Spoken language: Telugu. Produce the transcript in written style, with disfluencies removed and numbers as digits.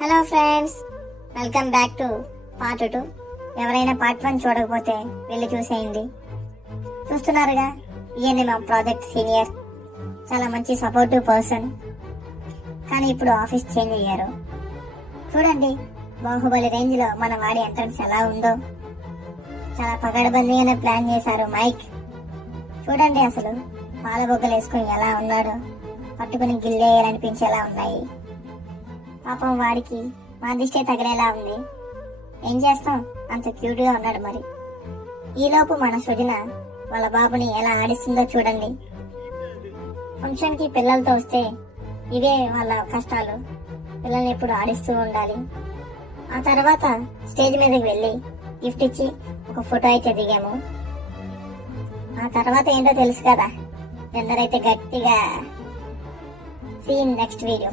Hello friends, welcome back to part 2. ఎవరైనా పార్ట్ 1 చూడకపోతే వెళ్ళి చూసేయండి. చూస్తున్నారుగా, ఈయన మా ప్రాజెక్ట్ సీనియర్, చాలా మంచి సపోర్టివ్ పర్సన్. కానీ ఇప్పుడు ఆఫీస్ చేంజ్ అయ్యారు. చూడండి, బాహుబలి రేంజ్ లో మన వాడి ఎంట్రన్స్ ఎలా ఉందో. చాలా పగడబందీగానే ప్లాన్ చేశారు మైక్. చూడండి, అసలు పాల బొగ్గలు వేసుకుని ఎలా ఉన్నాడో, పట్టుకుని గిల్లేయాలనిపించేలా ఉన్నాయి. పాపం వాడికి మా దిష్టే తగిలేలా ఉంది. ఏం చేస్తాం, అంత క్యూట్ గా ఉన్నాడు. మరి ఈలోపు మన సృజన వాళ్ళ బాబుని ఎలా ఆడిస్తుందో చూడండి. ఫంక్షన్ కి పిల్లలతో వస్తే ఇవే వాళ్ళ కష్టాలు. పిల్లల్ని ఎప్పుడు ఆడిస్తూ ఉండాలి. ఆ తర్వాత స్టేజ్ మీదకి వెళ్ళి గిఫ్ట్ ఇచ్చి ఒక ఫోటో అయితే దిగాము. ఆ తర్వాత ఏంటో తెలుసు కదా, ఎందరైతే గట్టిగా. See in next video.